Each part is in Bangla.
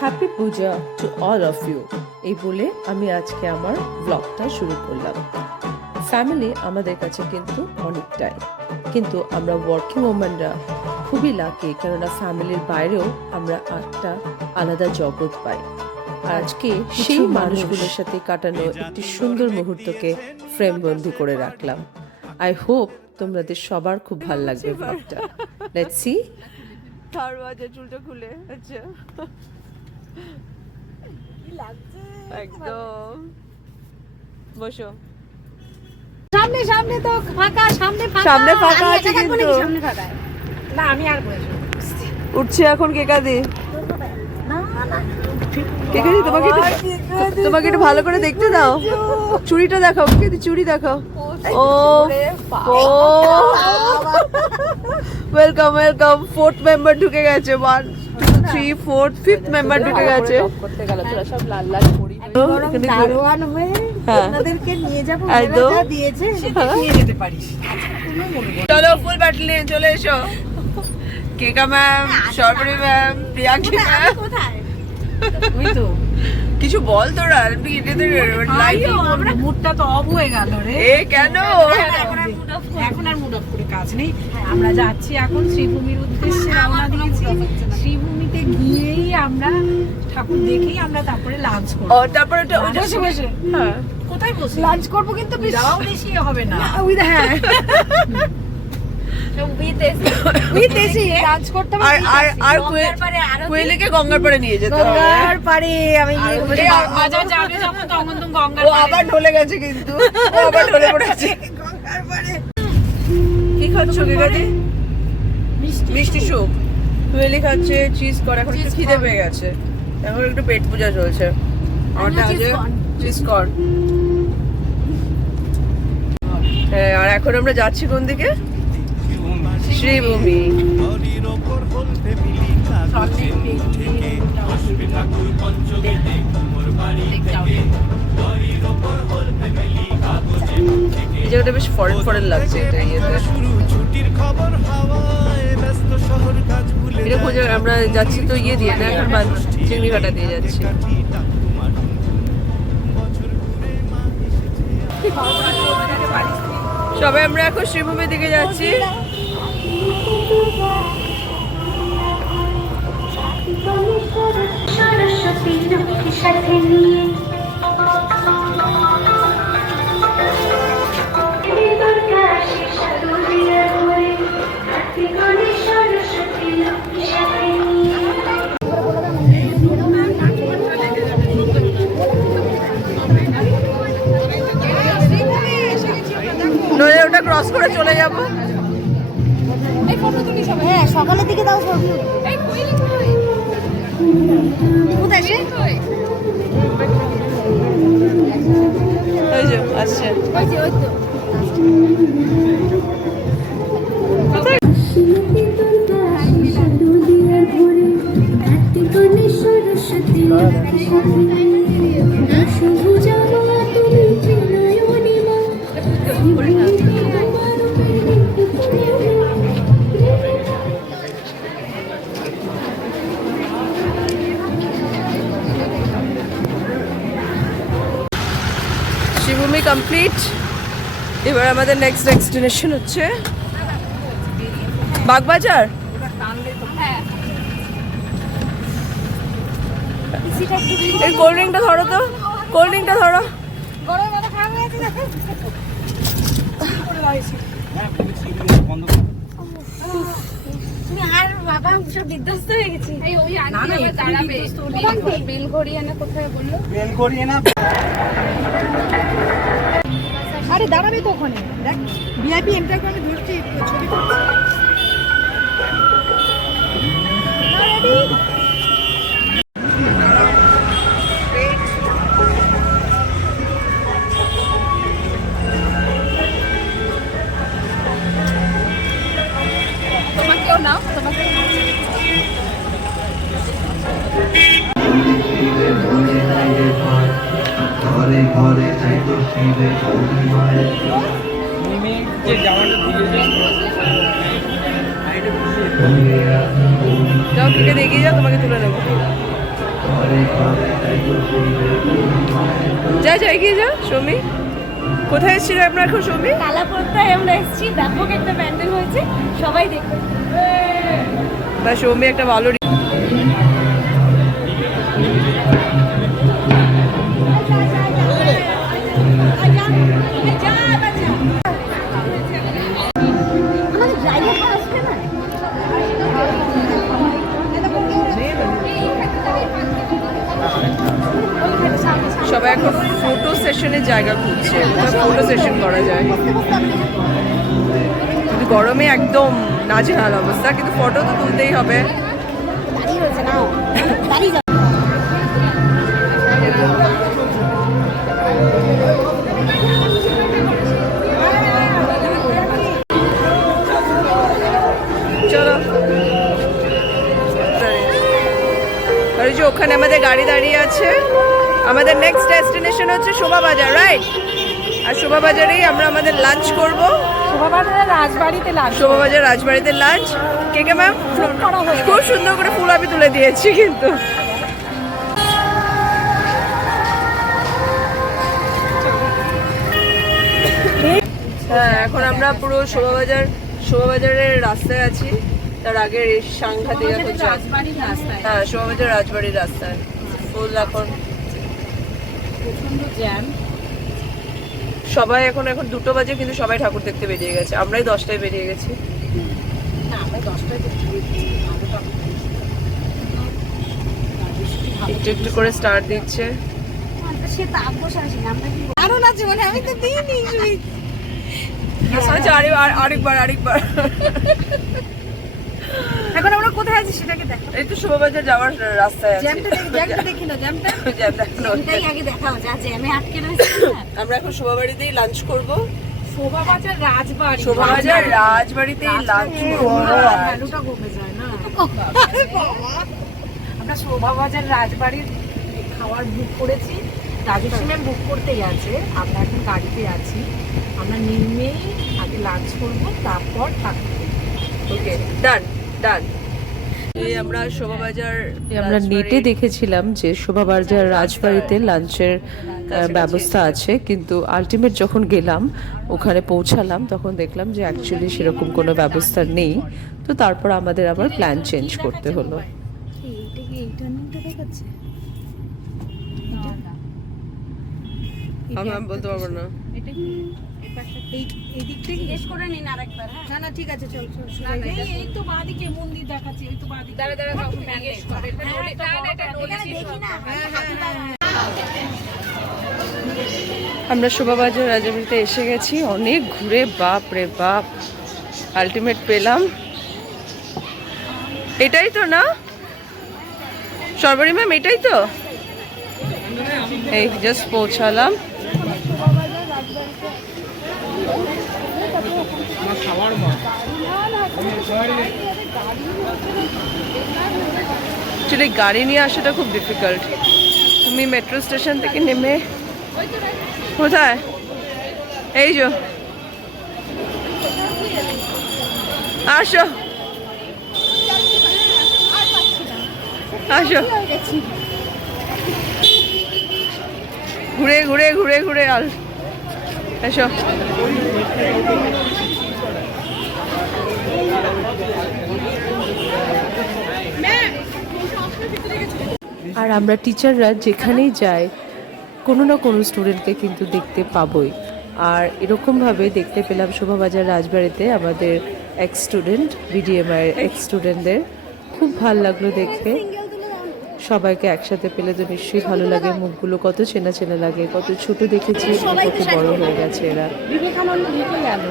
Happy Puja to all of you এই বলে আমি আজকে আমার ব্লগটা শুরু করলাম। ফ্যামিলি আমাদের কাছে কিন্তু অনেকটাই, কিন্তু আমরা ওয়ার্কিং ওম্যানরা খুবই লাকি, কেননা ফ্যামিলির বাইরেও আমরা একটা আলাদা জগৎ পাই। আজকে সেই মানুষগুলোর সাথে কাটানো একটি সুন্দর মুহূর্তকে ফ্রেমবন্দি করে রাখলাম। আই হোপ তোমাদের সবার খুব ভালো লাগবে ব্লগটা। Let's see. দরওয়াজা চুলটা খুলে আচ্ছা কি লাগছে একদম। বসো। সামনে সামনে তো ফাঁকা, সামনে ফাঁকা আছে কিন্তু সামনে ফাঁকা না। আমি আর বসবো উঠছে এখন কেকাদি। না না কেকাদি তোমাকে একটু ভালো করে দেখতে দাও। চুড়িটা দেখাও কেকাদি, চুড়ি দেখাও। ও ওয়েলকাম ওয়েলকাম। 4th মেম্বার ঢুকে গেছে। 1 2 3 4 5th মেম্বার ঢুকে গেছে। করতে গেল তোরা সব লাল লাল পরি দারোয়ান হয়ে আপনাদেরকে নিয়ে যাবো, একদম। যা দিয়েছে সেটা নিয়ে যেতে পারিস। চলো ফুল ব্যাটালিয়ন চলে এসো। কেকা ম্যাম, সর্বরী ম্যাম, প্রিয়াঙ্কি ম্যাম। কোথায় তুমি তো কিছু বল তোরা। আমরা মুডটা তো অফ হয়ে গেল রে। এ কেন? এখন আর মুড অফ করে কাজ নেই। আমরা যাচ্ছি এখন শ্রীভূমির উদ্দেশ্যে রওনা দিয়েছি। শ্রীভূমিতে গিয়েই আমরা ঠাকুর দেখেই আমরা তারপরে লাঞ্চ করব। ও তারপরে বসে বসে হ্যাঁ কোথায় বসে লাঞ্চ করব, কিন্তু যাওয়াও বেশি হবে না। উইথ হ্যাঁ উইথ এসি লাঞ্চ করতে হবে। আর কোয়েলিকে গঙ্গার পাড়ে নিয়ে যেতে হবে। গঙ্গার পাড়ে আমি আবার যাবে যখন তখন তো গঙ্গার ও আবার ঢলে গেছে, কিন্তু ও আবার ঢলে পড়েছে গঙ্গার পাড়ে। কি খাচ্ছ কেকাদি? মিষ্টি স্যুপ। কোয়েলি খাচ্ছে চিজ কর্ন। এখন একটু খিদে পেয়ে গেছে, এখন একটু পেট পূজা চলছে। আমারটা আছে চিজ কর্ন। হ্যাঁ, আর এখন আমরা যাচ্ছি কোন দিকে? শ্রীভূমি। এই জায়গাটা বেশ ফরেন ফরেন লাগছে। এটা এটা খোঁজে আমরা যাচ্ছি তো ইয়ে দিয়ে না, এখন চিংড়িঘাটা দিয়ে যাচ্ছি। সবাই আমরা এখন শ্রীভূমির দিকে যাচ্ছি। নইলে ওটা ক্রস করে চলে যাবো। হ্যাঁ সকালের দিকে দাও ছবি। কোথায় সে? ওই যে আসছে। ওই তো শ্রীভূমি কমপ্লিট। এবার আমাদের নেক্সট ডেস্টিনেশন হচ্ছে বাগবাজার। এই কোল্ড ড্রিঙ্কটা ধরো তো, কোল্ড ড্রিঙ্কটা ধরো। গরম মাথা খারাপ হয়ে গেছে দেখো। তুমি আর বাবা সব বিধ্বস্ত হয়ে গেছি। এই ওই আন্টি আবার দাঁড়াবে। বেলঘড়িয়ানা কোথায় বললো? বেলঘড়িয়ানা। আরে দাঁড়াবে তো ওখানে। দেখ ভিআইপি এন্টার করে ধরছি, ছবি করছি। রেডি? তোমাকেও নাও, তোমাকে ঘরে ঘরে চাইতো শিবের পূর্ণিমায় যে জামাটা যাও, এগিয়ে যাও, তোমাকে তুলে নেবো। ঘরে ঘরে তাই তো শিবে পূর্ণিমায় যা যা এগিয়ে যা সৌমি। কোথায় এসেছিল আমরা এখন সৌমি? কালাপোর্তায় আমরা এসেছি, ব্যাপক একটা প্যান্ডেল হয়েছে, সবাই দেখবে। বা সৌমি একটা ভালো আমাদের ড্রাইভারটা আসবে না? সবাই এখন ফটো সেশনের জায়গা খুঁজছে, ফটো সেশন করা যায়। কিন্তু গরমে একদম নাজেহাল অবস্থা, কিন্তু ফটো তো তুলতেই হবে। দাঁড়িয়ে রয়েছে না, দাঁড়িয়ে যাও। চলো, আর ওই যে ওখানে আমাদের গাড়ি দাঁড়িয়ে আছে। আমাদের নেক্সট ডেস্টিনেশন হচ্ছে শোভাবাজার, রাইট? আর শোভাবাজারেই আমরা আমাদের লাঞ্চ করব। শোভাবাজার রাজবাড়িতে লাগবে। শোভাবাজার রাজবাড়িতে লাঞ্চ। কে কে ম্যাম? খুব সুন্দর করে ফুল আমি তুলে দিয়েছি কিন্তু। হ্যাঁ, এখন আমরা পুরো শোভাবাজারের রাস্তায় আছি। তার আগে সাংঘাতিক এখন রাজবাড়ির রাস্তায় হ্যাঁ, শোভাবাজার রাজবাড়ির রাস্তায় ফুল এখন প্রচন্ড জ্যাম। সবাই এখন 2টো বাজে, কিন্তু সবাই ঠাকুর দেখতে বেরিয়ে গেছে। আমরাই 10টায় বেরিয়ে গেছি। না, আমরা 10টায় একটু একটু করে স্টার্ট দিচ্ছে। সে তাপস আসেনি, আমরা কি কারণ আছে মানে আমি তো দিইনি সুইট। আচ্ছা, আরেকবার এখন আমরা কোথায় আছি সেটাকে দেখো। এই তো শোভাবাজার যাওয়ার রাস্তায় আছি। জ্যামটা দেখি না, জ্যামটা। জ্যাম দেখানো। এটাই আগে দেখাও, যা জ্যামে আটকে রয়েছে না। আমরা এখন শোভাবাড়িতেই লাঞ্চ করব। শোভাবাজার রাজবাড়ি। শোভাবাজার রাজবাড়িতেই লাঞ্চ করব। ভ্যালুটা কমে যায় না। আমরা শোভাবাজার রাজবাড়ির খাবার বুক করেছি। রাজশ্রী ম্যাম বুক করতেই আছে। আমরা এখন গাড়িতে আছি। আমরা নেমেই আগে লাঞ্চ করব, তারপর ওকে, ডান। এই আমরা শোভাবাজার আমরা নেটে দেখেছিলাম যে শোভাবাজার রাজবাড়িতে লাঞ্চের ব্যবস্থা আছে, কিন্তু আলটিমেট যখন গেলাম ওখানে পৌঁছালাম তখন দেখলাম যে অ্যাকচুয়ালি সেরকম কোনো ব্যবস্থা নেই। তো তারপর আমাদের আবার প্ল্যান চেঞ্জ করতে হলো। এইটা কি এই টার্নিংটা দেখাচ্ছে? আমি বলতে পারবো না। এই দিক থেকে জিজ্ঞেস করে নিন আরেকবার। হ্যাঁ, না না ঠিক আছে, চল এই তো বাঁদিকে মন্দির দেখাচ্ছে, ওই তো বাঁদিকে। দাঁড়া জিজ্ঞেস করে। এখানে দেখি না। আমরা শোভাবাজার রাজবাড়িতে এসে গেছি, অনেক ঘুরে। বাপ রে বাপ, আলটিমেট পেলাম। এটাই তো না সর্বরী ম্যাম? এটাই তো। এই জাস্ট পৌঁছালাম। অ্যাকচুয়ালি গাড়ি নিয়ে আসাটা খুব ডিফিকাল্ট। তুমি মেট্রো স্টেশন থেকে নেমে কোথায়? এই যে আসো ঘুরে আর এসো। আর আমরা টিচাররা যেখানেই যাই কোনো না কোনো স্টুডেন্টকে কিন্তু দেখতে পাবোই। আর এরকমভাবে দেখতে পেলাম শোভাবাজার রাজবাড়িতে আমাদের এক্স স্টুডেন্ট, বিডিএমআই এক্স স্টুডেন্টদের। খুব ভালো লাগলো দেখে। সবাইকে একসাথে পেলে তো নিশ্চয়ই ভালো লাগে। মুখগুলো কত চেনা চেনা লাগে, কত ছোট দেখেছি, কত বড় হয়ে গেছে এরা। বিবেকানন্দ ঢুকে গেল।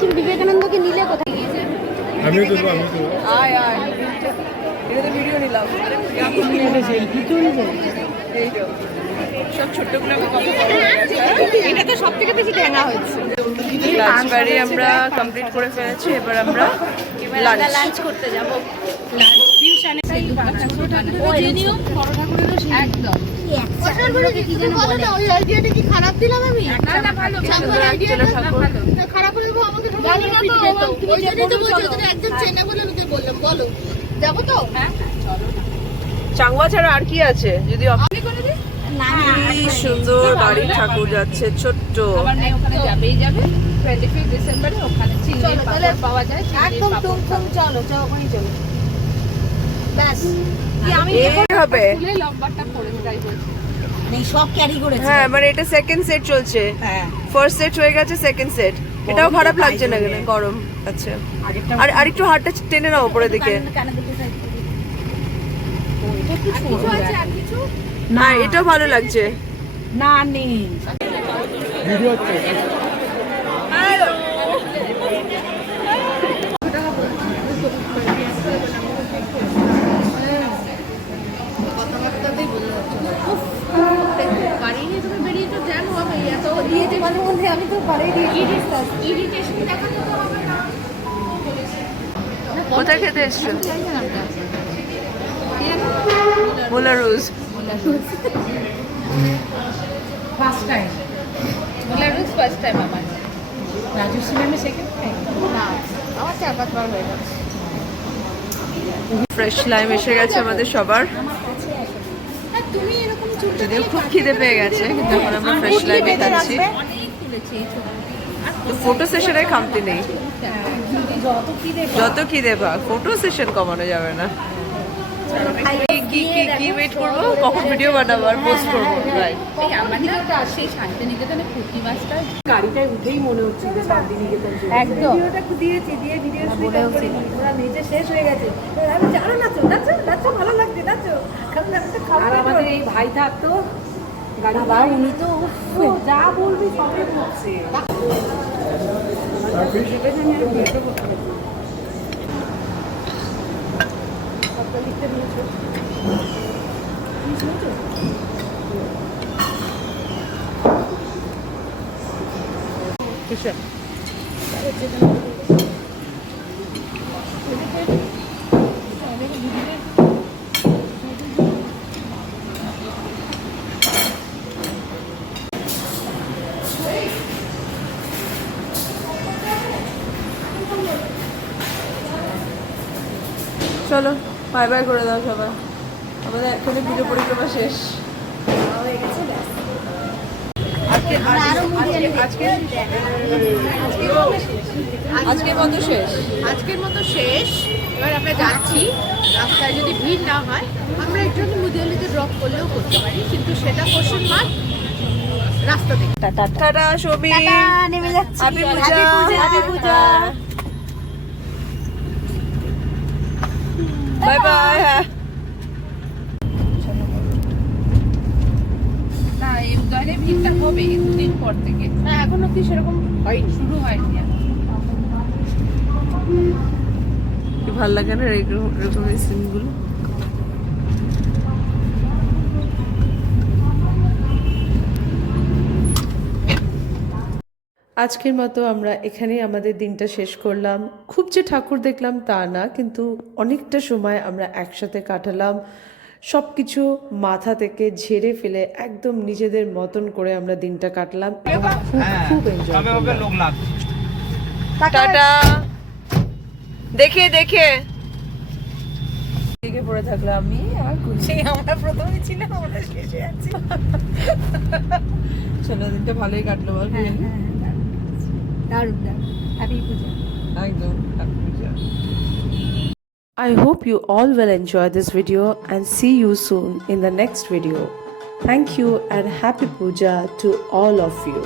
তুমি বিবেকানন্দকে নিলে কোথায়? আমিও তুলবো। আয় এটা তো ভিডিও নিলাম। এই তো সব ছোট্টগুলোকে কত বড় হয়ে গেছে। এটা তো সব থেকে বেশি ঠেঙা হচ্ছে। লাঞ্চবারে আমরা কমপ্লিট করে ফেলেছি, এবার আমরা লাঞ্চ করতে যাব টিউশনে একদম ওই আইডিয়াটা কি খারাপ দিলাম আমি? না ভালো খারাপ হলে আমাকে ওই জন্যই তো বলছি তুমি একজন চেনা বলে আমি বললাম বলো যাবো তো? চাংওয়া ছাড়া আর কি আছে? যদি কি সুন্দর বাড়ির ঠাকুর যাচ্ছে ছোট্ট। আবার নেই ওখানে যাবে 25 ডিসেম্বরে ওখানে চিংড়ির পাপড় পাওয়া যায়। একদম তুমি চলো ওখানেই চলো ব্যাস এই হবে ফুলে লম্বাটা পড়ে তাই বলছি। নেই সব ক্যারি করেছে। হ্যাঁ মানে এটা সেকেন্ড সেট চলছে, ফার্স্ট সেট হয়ে গেছে, সেকেন্ড সেট। এটাও খারাপ লাগছে না কেন? গরম আচ্ছা। আর আরেকটু হাতটা টেনে নাও উপরের দিকে। না এটাও ভালো লাগছে। না নেই কোথায় খেতে এসছো? মোলারুজ। ফার্স্ট টাইম মোলারুজ ফার্স্ট টাইম আমার। রাজস্থানে আমি সেকেন্ড টাইম আমার 4-5 বার হয়ে গেছে। ফ্রেশ লাইম এসে গেছে আমাদের সবার। তুমি এরকম যদিও খুব খিদে পেয়ে গেছে, কিন্তু এখন আমরা ফ্রেশ লাইমে খাচ্ছি। তো ফটো সেশনে খামতি নেই, যত খিদে পাক ফটো সেশন কমানো যাবে না। কি ওয়েট করবো কখন ভিডিও বানাবো আর পোস্ট করবো। রাইট এই আমাদের সেই শান্তিনিকেতনে প্রতি মাসটা গাড়িটায় উঠেই মনে হচ্ছে যে শান্তিনিকেতন একদম ভিডিওটা দিয়েছি দিয়ে ভিডিও শুট করে পুরো নিজে শেষ হয়ে গেছে। আমি জানো নাচো ভালো লাগছে নাচো। আর আমাদের এই ভাই থাকতো গাড়ি বাবা উনি তো যা বলবি সবই বলছে। চলো বাই বাই করে দাও সবাই। আমাদের এখনই পুজো পরিক্রমা শেষ। আজকের মতো শেষ। এবার আমরা যাচ্ছি। রাস্তায় যদি ভিড় না হয় আমরা একটু মুদিয়ালিতে ড্রপ করলেও করতে পারি, কিন্তু সেটা কোশ্চেন মার্ক রাস্তা থেকে। টাটা সবি, নেমে যাচ্ছি। হ্যাপি পূজা। Bye bye. না এই উদয়নে ভিড়টা হবে দুদিন পর থেকে। হ্যাঁ এখন অব্দি সেরকম হয়নি, শুরু হয়নি। কি ভালো লাগে না এরকম সিনগুলো। আজকের মতো আমরা এখানেই আমাদের দিনটা শেষ করলাম। খুব যে ঠাকুর দেখলাম তা না, কিন্তু অনেকটা সময় আমরা একসাথে কাটালাম। সব কিছু মাথা থেকে ঝেড়ে ফেলে একদম নিজেদের মতন করে আমরা দিনটা কাটলাম এবং খুব এনজয় করলাম। টাটা। দেখে দেখে পড়ে থাকলে আমি আর সেই আমরা প্রথমে ছিলাম, আমরা শেষে আছি। চলো দিনটা ভালোই কাটলো বল। দারুণ হ্যাপি পূজা। একদম happy Puja. I hope you all will enjoy this video and see you soon in the next video. Thank you and happy puja to all of you.